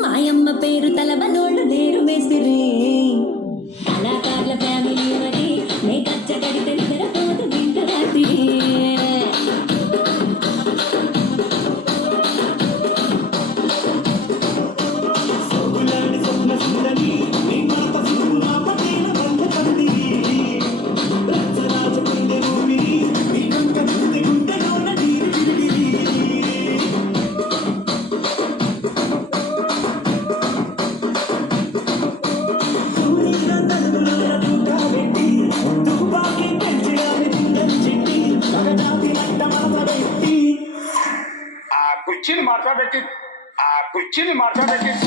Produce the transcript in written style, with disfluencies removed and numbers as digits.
మాయమ్మ పేరు తలవనోళ్ళు లేరు మేస్తిరి కళాకారుల ఫ్యామిలీ మరి నే కచ్చ కడితే నిద్రపోదు నిండు రాత్రి కుర్చీని మాట్లాడబెట్టి